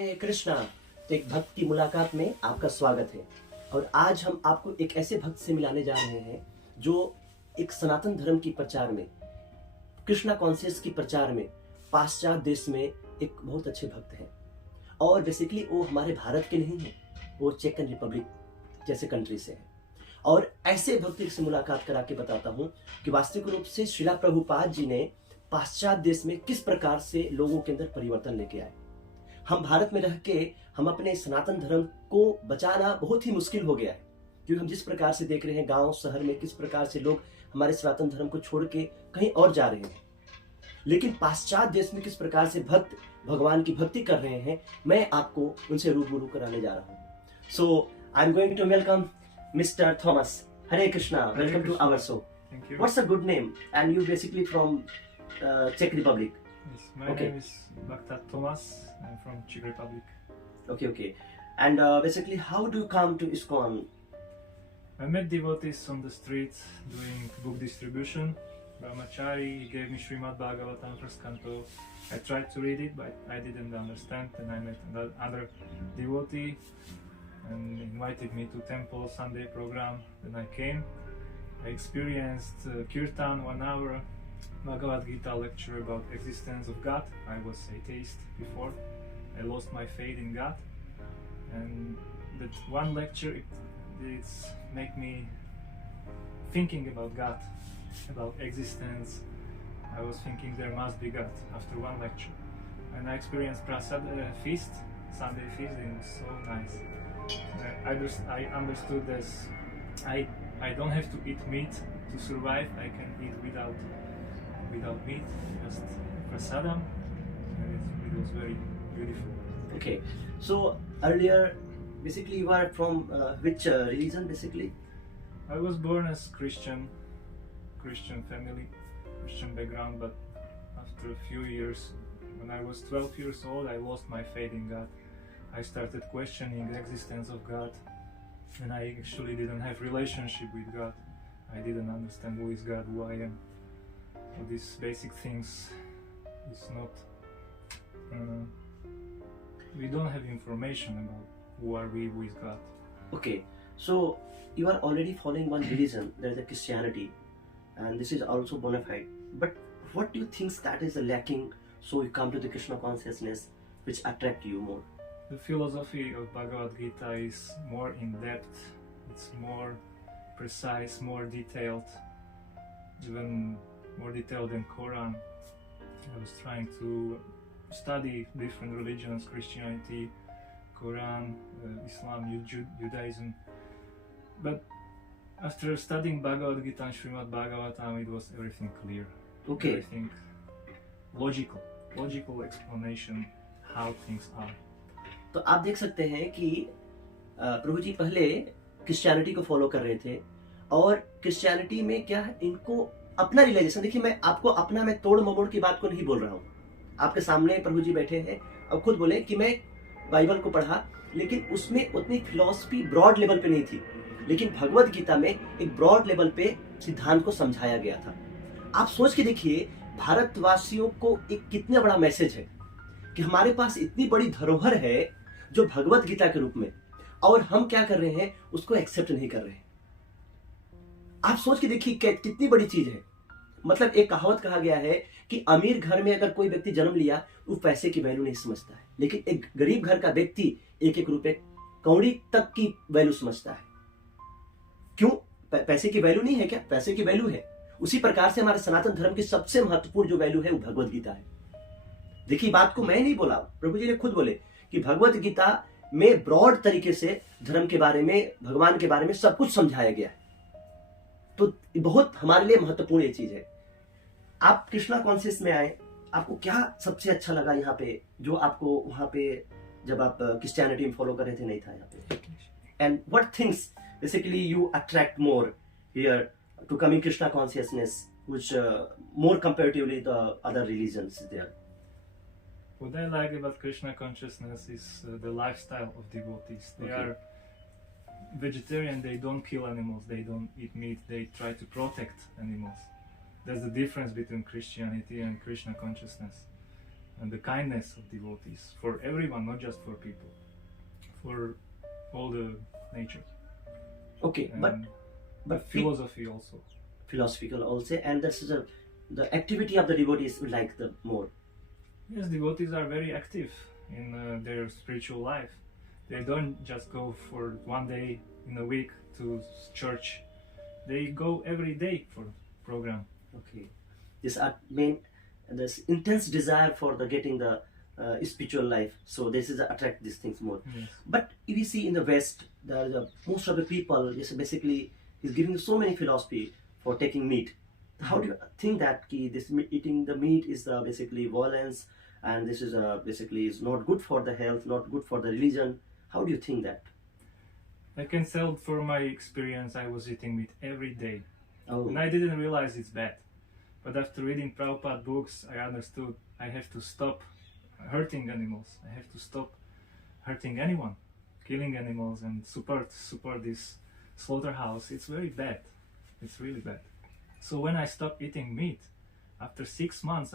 कृष्णा। तो एक भक्त की मुलाकात में आपका स्वागत है। और आज हम आपको एक ऐसे भक्त से मिलाने जा रहे हैं जो एक सनातन धर्म की प्रचार में, कृष्णा कॉन्शियस की प्रचार में पाश्चात्य देश में एक बहुत अच्छे भक्त हैं। और बेसिकली वो हमारे भारत के नहीं हैं, वो चेकन रिपब्लिक जैसे कंट्री से हैं। और ऐसे भक्त से मुलाकात करा के बताता हूँ कि वास्तविक रूप से श्रीला प्रभुपाद जी ने पाश्चात्य देश में किस प्रकार से लोगों के अंदर परिवर्तन लेके आए। हम भारत में रह के हम अपने सनातन धर्म को बचाना बहुत ही मुश्किल हो गया है, क्योंकि हम जिस प्रकार से देख रहे हैं गांव शहर में किस प्रकार से लोग हमारे सनातन धर्म को छोड़ के कहीं और जा रहे हैं। लेकिन पाश्चात्य देश में किस प्रकार से भक्त भगवान की भक्ति कर रहे हैं, मैं आपको उनसे रूबरू कराने जा रहा हूँ। So I am going to welcome mister Thomas. Hare Krishna, welcome to our show. What's a good name and you basically from Czech Republic? Yes, my name is Bhakta Thomas. I'm from Czech Republic. Okay. And basically, how do you come to ISKCON? I met devotees on the street doing book distribution. Brahmachari gave me Srimad Bhagavatam first canto. I tried to read it, but I didn't understand. And I met another devotee and invited me to temple Sunday program. Then I came. I experienced kirtan 1 hour. Bhagavad Gita lecture about existence of God. I was atheist before. I lost my faith in God, and that one lecture it's make me thinking about God, about existence. I was thinking there must be God after one lecture, and I experienced Prasad feast, Sunday feast. It was so nice. I understood this. I don't have to eat meat to survive. I can eat without meat, just prasadam, and it was very beautiful. Okay, so earlier, basically, you are from which religion, basically? I was born as Christian family, Christian background, but after a few years, when I was 12 years old, I lost my faith in God. I started questioning the existence of God, and I actually didn't have relationship with God. I didn't understand who is God, who I am. These basic things is not we don't have information about who are we, who is God. Okay, so you are already following one religion, that is Christianity, and this is also bona fide. But what do you think that is lacking, so you come to the Krishna consciousness, which attract you more? The philosophy of Bhagavad Gita is more in depth. It's more precise, more detailed, even more detailed than Quran. I was trying to study different religions, Christianity, Quran, Islam, Judaism. But after studying Bhagavad Gita and Srimad Bhagavatam, it was everything clear. Okay. Everything logical explanation how things are. तो आप देख सकते हैं कि प्रभु जी पहले क्रिश्चियनिटी को फॉलो कर रहे थे, और क्रिश्चियनिटी में क्या है, इनको अपना रियलाइजेशन, देखिए मैं आपको अपना, मैं तोड़ ममोड़ की बात को नहीं बोल रहा हूँ। आपके सामने प्रभु जी बैठे हैं और खुद बोले कि मैं बाइबल को पढ़ा, लेकिन उसमें उतनी फिलॉसफी ब्रॉड लेवल पे नहीं थी, लेकिन भगवत गीता में एक ब्रॉड लेवल पे सिद्धांत को समझाया गया था। आप सोच के देखिए, भारतवासियों को एक कितना बड़ा मैसेज है कि हमारे पास इतनी बड़ी धरोहर है जो भगवत गीता के रूप में, और हम क्या कर रहे हैं, उसको एक्सेप्ट नहीं कर रहे हैं। आप सोच के देखिए कितनी बड़ी चीज है। मतलब एक कहावत कहा गया है कि अमीर घर में अगर कोई व्यक्ति जन्म लिया, वो पैसे की वैल्यू नहीं समझता है, लेकिन एक गरीब घर का व्यक्ति एक एक रुपए कौड़ी तक की वैल्यू समझता है। क्यों? पैसे की वैल्यू नहीं है क्या? पैसे की वैल्यू है। उसी प्रकार से हमारे सनातन धर्म की सबसे महत्वपूर्ण जो वैल्यू है वो भगवत गीता है। देखिए, बात को मैं नहीं बोला, प्रभु जी ने खुद बोले कि भगवत गीता में ब्रॉड तरीके से धर्म के बारे में, भगवान के बारे में सब कुछ समझाया गया है। तो बहुत हमारे लिए महत्वपूर्ण ये चीज है। आप कृष्णा कॉन्शियस में आए, आपको क्या सबसे अच्छा लगा यहाँ पे, जो आपको वहां पे जब आप क्रिश्चियनिटी में फॉलो कर रहे थे नहीं था यहाँ पे? And what things basically you attract more here to coming Krishna consciousness, which more comparatively the other religions there? What I like about Krishna consciousness is the lifestyle of devotees. They are vegetarian, they don't kill animals, they don't eat meat, they try to protect animals. That's the difference between Christianity and Krishna consciousness. and the kindness of devotees for everyone, not just for people, for all the nature Okay, and but philosophy also. philosophical also, and this is the activity of the devotees we like the more. Yes, devotees are very active in their spiritual life. They don't just go for one day in a week to church. They go every day for program. Okay, this are main this intense desire for the getting the spiritual life. So this is attract these things more. Yes. But if you see in the West, most of the people is basically is giving so many philosophy for taking meat. How do you think that this eating the meat is basically violence, and this is basically is not good for the health, not good for the religion? How do you think that? I can tell from my experience, I was eating meat every day, Oh, and I didn't realize it's bad. But after reading Prabhupada books, I understood I have to stop hurting animals. I have to stop hurting anyone, killing animals, and support this slaughterhouse. It's very bad. It's really bad. So when I stopped eating meat, after 6 months,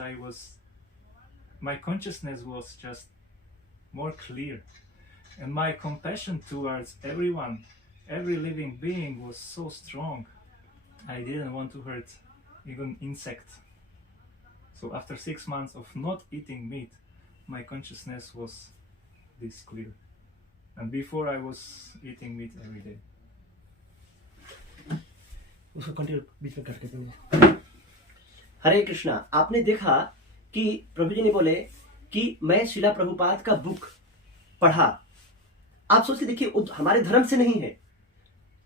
my consciousness was just more clear, and my compassion towards everyone, every living being was so strong. I didn't want to hurt even insect. So after 6 months of not eating meat, my consciousness was this clear. And before I was eating meat every day. उसको कंटिन्यू बीच में कट के देंगे। हरे कृष्णा, आपने देखा कि प्रभु जी ने बोले कि मैं शिला प्रभुपाद का बुक पढ़ा। आप सोच के देखिए, वो हमारे धर्म से नहीं है,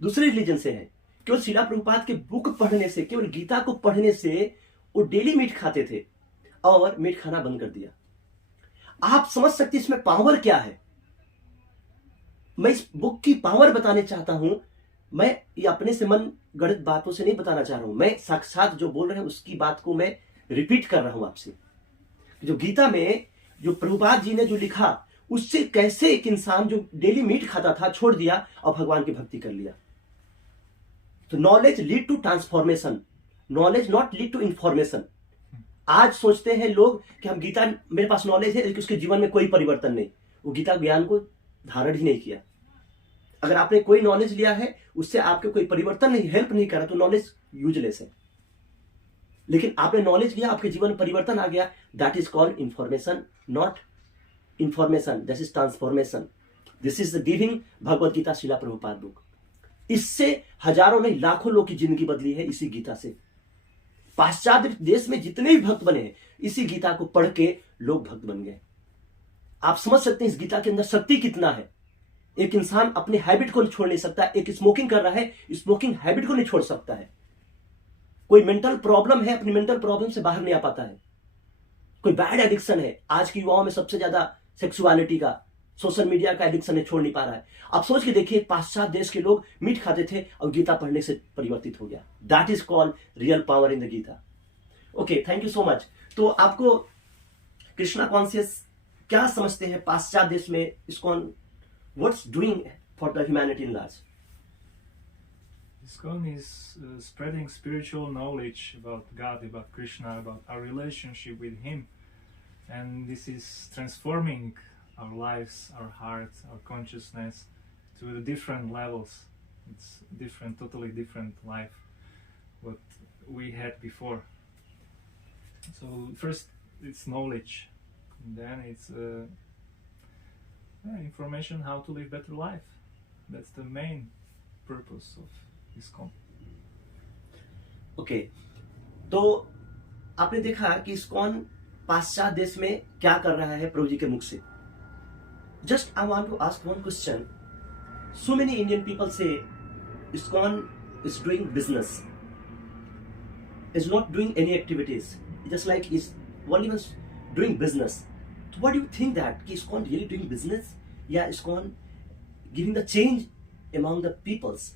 दूसरे रिलीजन से है। केवल शिला प्रभुपाद के बुक पढ़ने से, केवल गीता को पढ़ने से वो डेली मीट खाते थे और मीट खाना बंद कर दिया। आप समझ सकते इसमें पावर क्या है। मैं इस बुक की पावर बताने चाहता हूं। मैं ये अपने से मन गढ़ित बातों से नहीं बताना चाह रहा हूं, मैं साक्षात जो बोल रहे हैं उसकी बात को मैं रिपीट कर रहा हूं आपसे। जो गीता में जो प्रभुपाद जी ने जो लिखा, उससे कैसे एक इंसान जो डेली मीट खाता था छोड़ दिया और भगवान की भक्ति कर लिया। तो knowledge lead to transformation, knowledge not lead to information. आज सोचते हैं लोग कि हम गीता, मेरे पास नॉलेज है लेकिन उसके जीवन में कोई परिवर्तन नहीं, वो गीता ज्ञान को धारण ही नहीं किया। अगर आपने कोई नॉलेज लिया है, उससे आपके कोई परिवर्तन नहीं, हेल्प नहीं करा, तो नॉलेज यूजलेस है। लेकिन आपने नॉलेज लिया, आपके जीवन में परिवर्तन आ गया, that is called information, not information, this is transformation. This is the giving Bhagavad Gita Srila Prabhupada बुक। इससे हजारों नहीं लाखों लोग की जिंदगी बदली है इसी गीता से। पाश्चात्य देश में जितने भी भक्त बने हैं, इसी गीता को पढ़ के लोग भक्त बन गए। आप समझ सकते हैं इस गीता के अंदर शक्ति कितना है। एक इंसान अपने हैबिट को नहीं छोड़ नहीं सकता। एक स्मोकिंग कर रहा है, स्मोकिंग हैबिट को नहीं छोड़ सकता है। कोई मेंटल प्रॉब्लम है, अपनी मेंटल प्रॉब्लम से बाहर नहीं आ पाता है। कोई बैड एडिक्शन है, आज की युवाओं में सबसे ज्यादा सेक्सुअलिटी का, सोशल मीडिया का एडिक्शन है, छोड़ नहीं पा रहा है। आप सोच के देखिए, पाश्चात्य देश के लोग मीट खाते थे और गीता पढ़ने से परिवर्तित हो गया। That is called real power in the Gita. Okay, thank you so much. तो आपको कृष्णा कॉन्शियस क्या समझते हैं पाश्चात्य देश में, ISKCON what's doing for the humanity in large? ISKCON is spreading spiritual knowledge about God, about Krishna, about our relationship with Him, and this is transforming our lives, our hearts, our consciousness to the different levels. It's different, totally different life what we had before. So first it's knowledge, and then it's information how to live better life. That's the main purpose of ISKCON. Okay, तो आपने देखा कि इस्कॉन पाश्चात्य देश में क्या कर रहा है प्रभु जी के मुख से। Just I want to ask one question. So many Indian people say ISKCON is doing business, is not doing any activities, just like is only was doing business. So what do you think that ISKCON really doing business? Yeah, ISKCON giving the change among the peoples.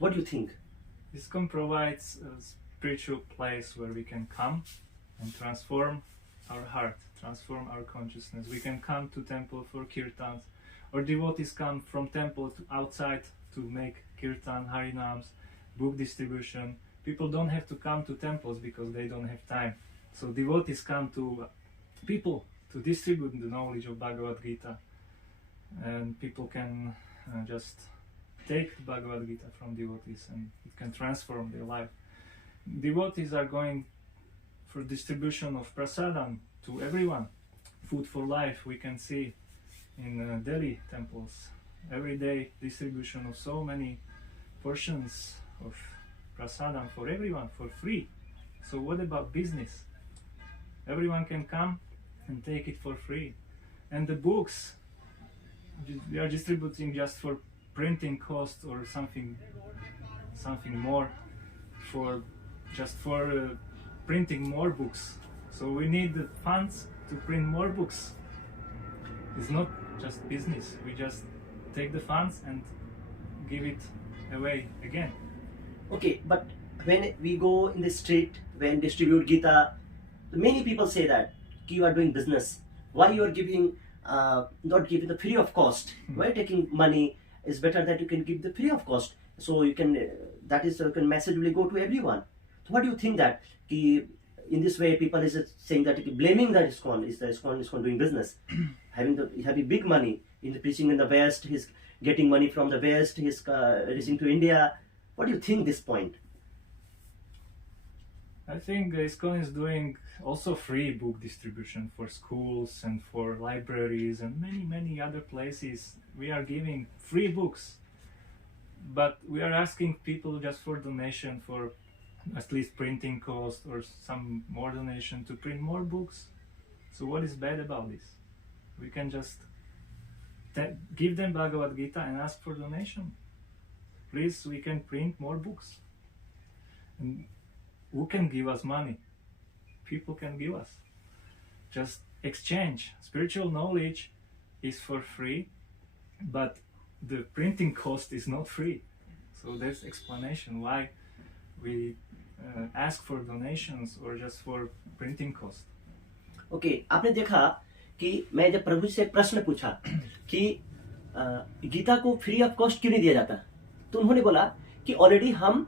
What do you think? ISKCON provides a spiritual place where we can come and transform our heart, transform our consciousness. We can come to temple for kirtans, or devotees come from temple to outside to make kirtan, harinams, book distribution. People don't have to come to temples because they don't have time. So devotees come to people to distribute the knowledge of Bhagavad Gita, and people can just take the Bhagavad Gita from devotees and it can transform their life. Devotees are going for distribution of prasadam to everyone. Food for life, we can see in Delhi temples every day distribution of so many portions of prasadam for everyone for free. So what about business? Everyone can come and take it for free. And the books we are distributing just for printing cost or something more, for just for printing more books. So we need the funds to print more books. It's not just business. We just take the funds and give it away again. Okay, but when we go in the street, when distribute Gita, many people say that you are doing business. Why you are giving, not giving the free of cost? Why taking money? Is better that you can give the free of cost. So you can, that is, message will go to everyone. So what do you think that in this way people is saying that blaming that ISKCON is the ISKCON doing business, having big money in the preaching in the West, he's getting money from the West, he's reaching to India. What do you think this point? I think ISKCON is doing also free book distribution for schools and for libraries and many other places. We are giving free books, but we are asking people just for donation, for at least printing cost or some more donation to print more books. So what is bad about this? We can just give them Bhagavad Gita and ask for donation. Please, we can print more books. And who can give us money? People can give us. Just exchange. Spiritual knowledge is for free, but the printing cost is not free. So there's explanation why we ask for donations or just for printing cost. Okay, आपने देखा कि मैं जब प्रभु से प्रश्न पूछा कि गीता को फ्री ऑफ कॉस्ट क्यों नहीं दिया जाता, तो उन्होंने बोला कि ऑलरेडी हम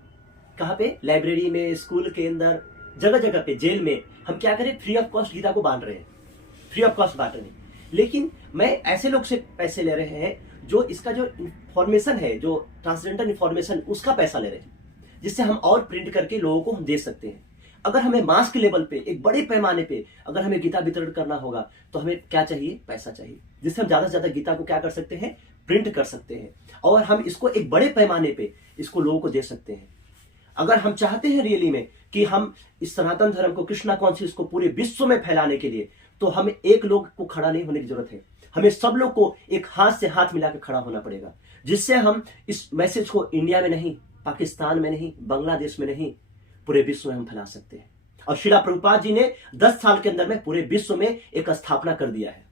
कहाँ पे, लाइब्रेरी में, स्कूल के अंदर, जगह जगह पे, जेल में हम क्या करें, फ्री ऑफ कॉस्ट गीता को बांट रहे हैं, फ्री ऑफ कॉस्ट बांट रहे हैं. लेकिन मैं ऐसे लोग से पैसे ले रहे हैं जो इसका जो इंफॉर्मेशन है, जो ट्रांसजेंडर इंफॉर्मेशन, उसका पैसा ले रहे हैं, जिससे हम और प्रिंट करके लोगों को हम दे सकते हैं. अगर हमें मास के लेवल पे, एक बड़े पैमाने पे अगर हमें गीता वितरण करना होगा तो हमें क्या चाहिए, पैसा चाहिए, जिससे हम ज्यादा से ज्यादा गीता को क्या कर सकते हैं, प्रिंट कर सकते हैं और हम इसको एक बड़े पैमाने पे इसको लोगों को दे सकते हैं. अगर हम चाहते हैं रियली में कि हम इस सनातन धर्म को, कृष्णा कॉन्शियस को पूरे विश्व में फैलाने के लिए, तो हमें एक लोग को खड़ा नहीं होने की जरूरत है, हमें सब लोग को एक हाथ से हाथ मिलाकर खड़ा होना पड़ेगा, जिससे हम इस मैसेज को इंडिया में नहीं, पाकिस्तान में नहीं, बांग्लादेश में नहीं, पूरे विश्व में हम फैला सकते हैं. और श्रीला प्रभुपाद जी ने 10 साल के अंदर में पूरे विश्व में एक स्थापना कर दिया है.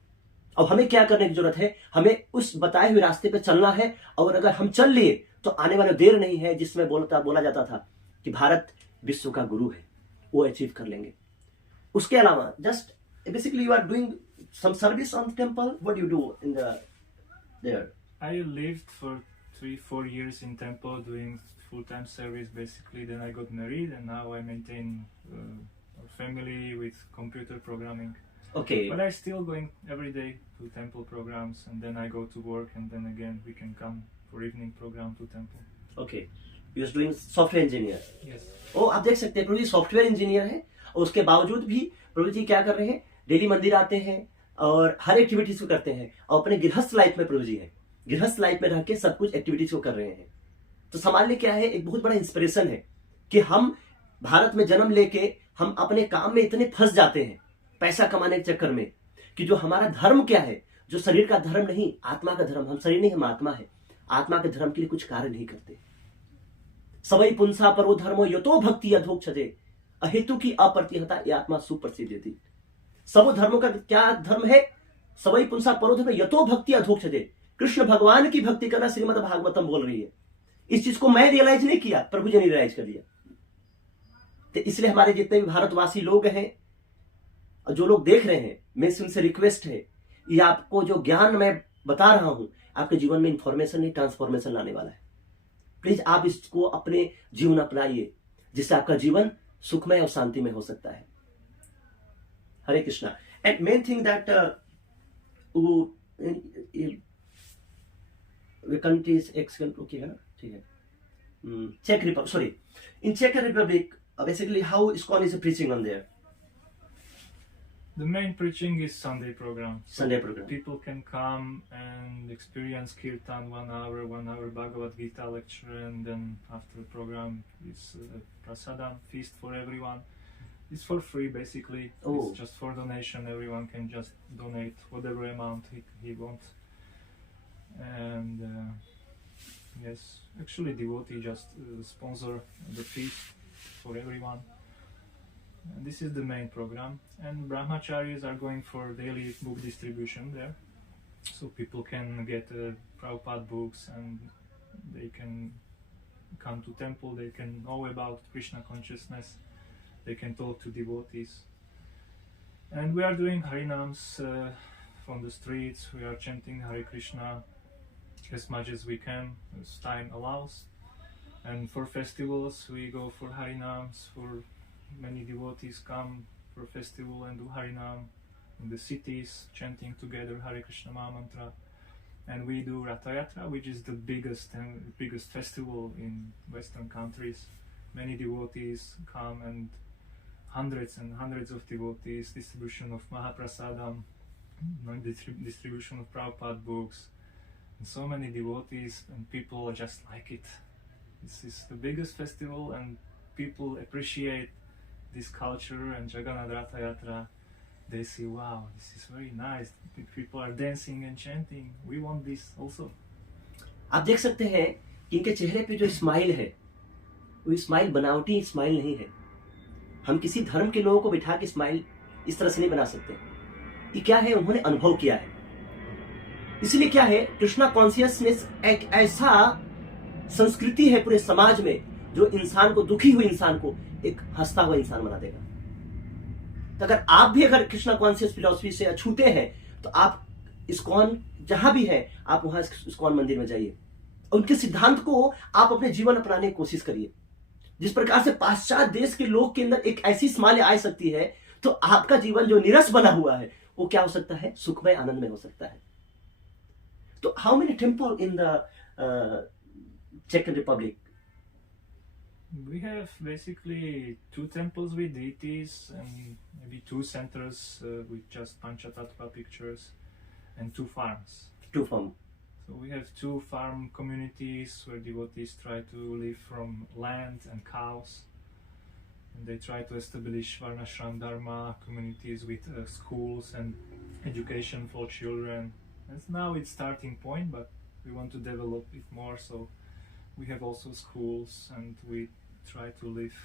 अब हमें क्या करने की जरूरत है, हमें उस बताए हुए रास्ते पे चलना है. और अगर हम चल लिए तो आने वाला देर नहीं है, जिसमें बोला जाता था कि भारत विश्व का गुरु है, वो अचीव कर लेंगे. उसके अलावा just basically you are doing some service on temple. What you do in the there? I lived for 3-4 years in temple doing full-time service basically. Then I got married and now I maintain a family with computer programming. Okay. But I still going every day to temple programs and then I go to work and then again we can come for evening program to temple. Okay. You are doing software engineer. Yes. ओ आप देख सकते हैं प्रभु जी software engineer है और उसके बावजूद भी प्रभु जी क्या कर रहे हैं, डेली मंदिर आते हैं और हर एक्टिविटीज को करते हैं और अपने गृहस्थ लाइफ में प्रभु जी है, गृहस्थ लाइफ में रह के सब कुछ एक्टिविटीज को कर रहे हैं. तो समाज में क्या है, एक बहुत बड़ा इंस्पिरेशन है कि हम भारत में जन्म लेके हम अपने काम में इतने फंस जाते हैं पैसा कमाने के चक्कर में कि जो हमारा धर्म क्या है, जो शरीर का धर्म नहीं, आत्मा का धर्म, हम शरीर नहीं, हम आत्मा है, आत्मा के धर्म के लिए कुछ कार्य नहीं करते. सवै पुंसा परो धर्मो यतो भक्ति अधोक्षते अहेतु की अप्रतिहता ये आत्मा सुप्रसिद्धि. सब धर्मों का क्या धर्म है, सवै पुंसा परो धर्म यतो भक्ति अधोक्षते. कृष्ण भगवान की भक्ति करना श्रीमद् भागवतम बोल रही है. इस चीज को मैं रियलाइज नहीं किया, प्रभु जी ने रियलाइज कर दिया. तो इसलिए हमारे जितने भी भारतवासी लोग हैं और जो लोग देख रहे हैं, मैं उनसे रिक्वेस्ट है, ये आपको जो ज्ञान मैं बता रहा हूं आपके जीवन में इंफॉर्मेशन नहीं, ट्रांसफॉर्मेशन लाने वाला है. प्लीज आप इसको अपने जीवन अपनाइए, जिससे आपका जीवन सुखमय और शांति में हो सकता है. हरे Krishna. And main thing that country is okay है ना, ठीक है. Czech Republic, sorry, in Czech Republic, basically how ISKCON is preaching on there. The main preaching is Sunday program. So Sunday program. people can come and experience Kirtan 1 hour Bhagavad Gita lecture, and then after the program is prasadam, feast for everyone. It's for free basically. Oh. It's just for donation. Everyone can just donate whatever amount he wants. And yes, actually devotee just sponsor the feast for everyone. And this is the main program, and brahmacharis are going for daily book distribution there, so people can get Prabhupada books, and they can come to temple, they can know about Krishna consciousness, they can talk to devotees. And we are doing Harinams from the streets, we are chanting Hare Krishna as much as we can, as time allows. And for festivals we go for Harinams, for many devotees come for a festival and do Harinam in the cities, chanting together Hare Krishna Maha Mantra. And we do Ratha Yatra, which is the biggest festival in Western countries. Many devotees come, and hundreds of devotees, distribution of Mahaprasadam, distribution of Prabhupada books, and so many devotees, and people just like it. This is the biggest festival, and people appreciate this culture and Jagannath Ratha Yatra. They see, wow, this is very nice. People are dancing and chanting. We want this also. आप देख सकते हैं कि इनके चेहरे पे जो स्माइल है, वो स्माइल बनावटी स्माइल नहीं है. हम किसी धर्म के लोगों को बिठा के स्माइल इस तरह से नहीं बना सकते. ये क्या है, उन्होंने अनुभव किया है. इसलिए क्या है, कृष्णा कॉन्शियसनेस एक ऐसा संस्कृति है पूरे समाज में जो इंसान को, दुखी हुए इंसान को एक हंसता हुआ इंसान बना देगा. तो अगर कृष्णा कॉन्शियस फिलॉसफी से अछूते हैं, तो आप ISKCON जहां भी है, आप वहां ISKCON मंदिर में जाइए, उनके सिद्धांत को आप अपने जीवन अपनाने की कोशिश करिए. जिस प्रकार से पाश्चात्य देश के लोग के अंदर एक ऐसी स्माइल आ सकती है, तो आपका जीवन जो नीरस बना हुआ है वो क्या हो सकता है, सुखमय आनंद में हो सकता है. तो how many temple in the Czech Republic? We have basically 2 temples with deities, and maybe 2 centers with just Panchatattva pictures, and 2 farms. 2 farms. So we have 2 farm communities where devotees try to live from land and cows, and they try to establish Varnashram Dharma communities with schools and education for children. And now it's starting point, but we want to develop it more, so we have also schools, and we try to live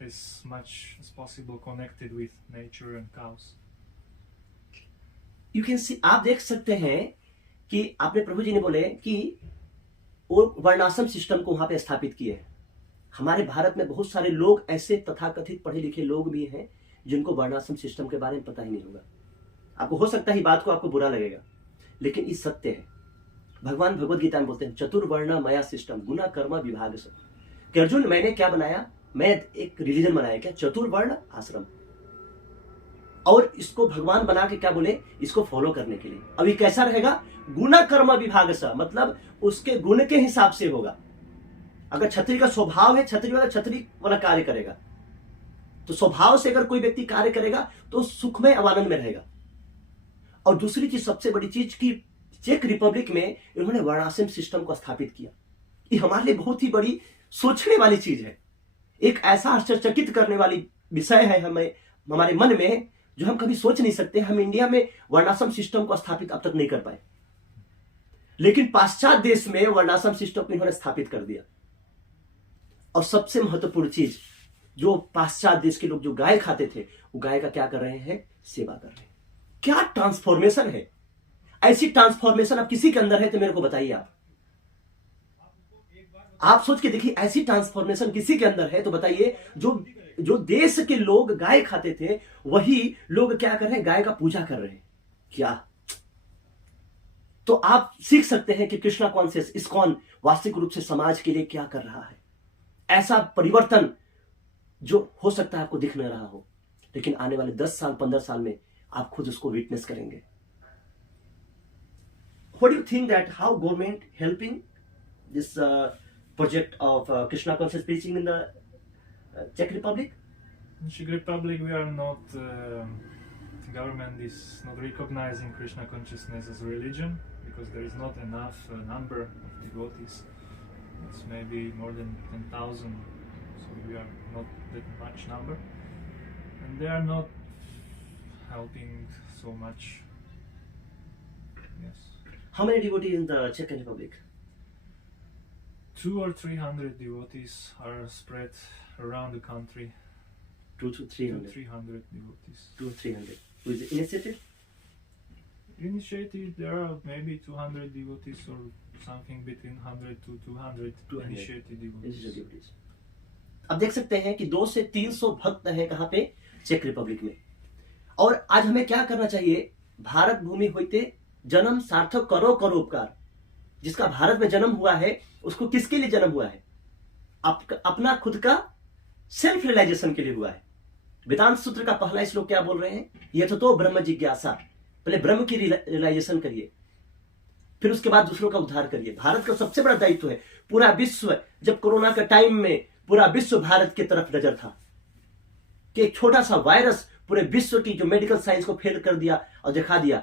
as much as possible connected with nature and cows. You can see, आप देख सकते हैं कि आपने प्रभु जी ने बोले कि वो वर्णाश्रम सिस्टम को वहां पे स्थापित किए हैं. हमारे भारत में बहुत सारे लोग ऐसे तथाकथित पढ़े लिखे लोग भी हैं जिनको वर्णाश्रम सिस्टम के बारे में पता ही नहीं होगा. आपको हो सकता है बात को आपको बुरा लगेगा, लेकिन ये सत्य है. भगवान भगवद गीता में बोलते हैं चतुर्वर्ण मया सिस्टम गुना कर्म विभाग से. कि अर्जुन, मैंने क्या बनाया, मैं एक रिलीजन बनाया, क्या, चतुर्वर्ण आश्रम. और इसको भगवान बना के क्या बोले, इसको फॉलो करने के लिए. अभी कैसा रहेगा, गुना कर्म विभाग से, मतलब उसके गुण के हिसाब से होगा. अगर छत्री का स्वभाव है, छत्री वाला कार्य करेगा, तो स्वभाव से अगर कोई व्यक्ति कार्य करेगा तो सुखमय आनंद में रहेगा. और दूसरी चीज, सबसे बड़ी चीज की चेक रिपब्लिक में इन्होंने वर्णाश्रम सिस्टम को स्थापित किया. ये हमारे लिए बहुत ही बड़ी सोचने वाली चीज है. एक ऐसा आश्चर्यचकित करने वाली विषय है हमें, हमारे मन में, जो हम कभी सोच नहीं सकते. हम इंडिया में वर्णाश्रम सिस्टम को स्थापित अब तक नहीं कर पाए, लेकिन पाश्चात्य देश में वर्णाश्रम सिस्टम को इन्होंने स्थापित कर दिया. और सबसे महत्वपूर्ण चीज, जो पाश्चात्य देश के लोग जो गाय खाते थे, वो गाय का क्या कर रहे हैं, सेवा कर रहे हैं. क्या ट्रांसफॉर्मेशन है. ऐसी ट्रांसफॉर्मेशन अब किसी के अंदर है तो मेरे को बताइए. आप सोच के देखिए, ऐसी ट्रांसफॉर्मेशन किसी के अंदर है तो बताइए. जो देश के लोग गाय खाते थे, वही लोग क्या कर रहे हैं, गाय का पूजा कर रहे हैं. क्या, तो आप सीख सकते हैं कि कृष्णा कॉन्शियस ISKCON वास्तविक रूप से समाज के लिए क्या कर रहा है. ऐसा परिवर्तन जो हो सकता है आपको दिख न रहा हो, लेकिन आने वाले 10 साल 15 साल में आप खुद उसको विटनेस करेंगे. What do you think that how government helping this project of Krishna conscious preaching in the Czech Republic? In Czech Republic, we are not. Government is not recognizing Krishna consciousness as a religion because there is not enough number of devotees. It's maybe more than 10,000, so we are not that much number, and they are not helping so much. Yes. How many devotees in the Czech Republic? 200 or 300 devotees are spread around the country. 200 to 300. 300 devotees. 200 to 300. Who is the initiative? Initiated, there are maybe 200 devotees or something between 100 to 200 initiated devotees. अब देख सकते हैं कि 200 से 300 भक्त हैं कहाँ पे, चेक रिपब्लिक में. और आज हमें क्या करना चाहिए? भारत भूमि होते जन्म सार्थक करो करो उपकार. जिसका भारत में जन्म हुआ है उसको किसके लिए जन्म हुआ है? अपना खुद का सेल्फ रियलाइजेशन के लिए हुआ है. वेदांत सूत्र का पहला श्लोक क्या बोल रहे हैं? यह तो ब्रह्म जिज्ञासा. पहले ब्रह्म की रियलाइजेशन करिए, फिर उसके बाद दूसरों का उद्धार करिए. भारत का सबसे बड़ा दायित्व है. पूरा विश्व, जब कोरोना का टाइम में पूरा विश्व भारत की तरफ नजर था कि एक छोटा सा वायरस पूरे विश्व की जो मेडिकल साइंस को फेल कर दिया और दिखा दिया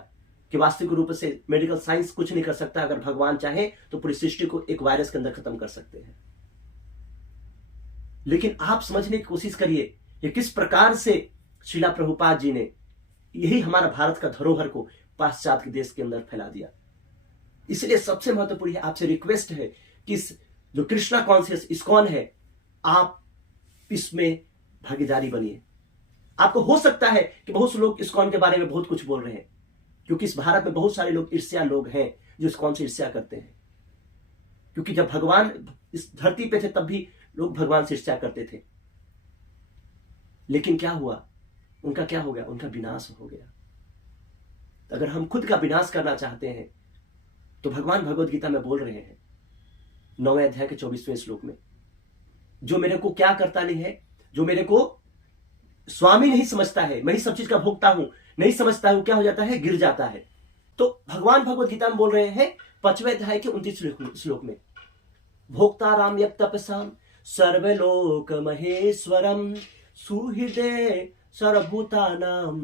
कि वास्तविक रूप से मेडिकल साइंस कुछ नहीं कर सकता. अगर भगवान चाहे तो पूरी सृष्टि को एक वायरस के अंदर खत्म कर सकते हैं. लेकिन आप समझने की कोशिश करिए कि किस प्रकार से श्रीला प्रभुपाद जी ने यही हमारा भारत का धरोहर को पाश्चात्य के देश के अंदर फैला दिया. इसलिए सबसे महत्वपूर्ण है, आपसे रिक्वेस्ट है कि जो कृष्णा कॉन्शियस इस्कॉन है, आप इसमें भागीदारी बनिए. आपको हो सकता है कि बहुत से लोग इस्कॉन के बारे में बहुत कुछ बोल रहे हैं, क्योंकि इस भारत में बहुत सारे लोग ईर्ष्या लोग हैं जो इस्कॉन से ईर्ष्या करते हैं. क्योंकि जब भगवान इस धरती पे थे तब भी लोग भगवान से ईर्ष्या करते थे. लेकिन क्या हुआ? उनका क्या हो गया? उनका विनाश हो गया. अगर हम खुद का विनाश करना चाहते हैं तो भगवान भगवद गीता में बोल रहे हैं 9वें अध्याय के 24वें श्लोक में, जो मेरे को क्या करता नहीं है, जो मेरे को स्वामी नहीं समझता है, मैं ही सब चीज का भोगता हूं, नहीं समझता हूं, क्या हो जाता है? गिर जाता है. तो भगवान भगवद गीता में बोल रहे हैं 5वें अध्याय के 29 श्लोक में, भोक्ताराम यत् तपसाम सर्वलोक महेश्वरम सुहृदय सर्वभूतानाम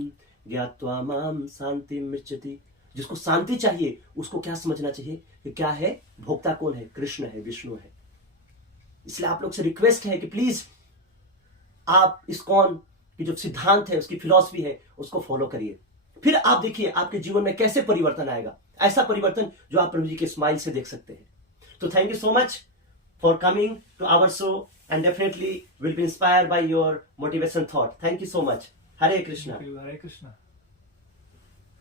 ज्ञात्वा माम शांति मृच्छति. जिसको शांति चाहिए उसको क्या समझना चाहिए कि क्या है? भोक्ता कौन है? कृष्ण है, विष्णु है. इसलिए आप लोग से रिक्वेस्ट है कि प्लीज आप इस्कॉन की जो सिद्धांत है, उसकी फिलॉसफी है, उसको फॉलो करिए. फिर आप देखिए आपके जीवन में कैसे परिवर्तन आएगा. ऐसा परिवर्तन जो आप प्रभु जी के स्माइल से देख सकते हैं. तो thank you so much for coming to our show, and definitely will be inspired by your motivation thought. Thank you so much. Hare Krishna. Thank you, Hare Krishna.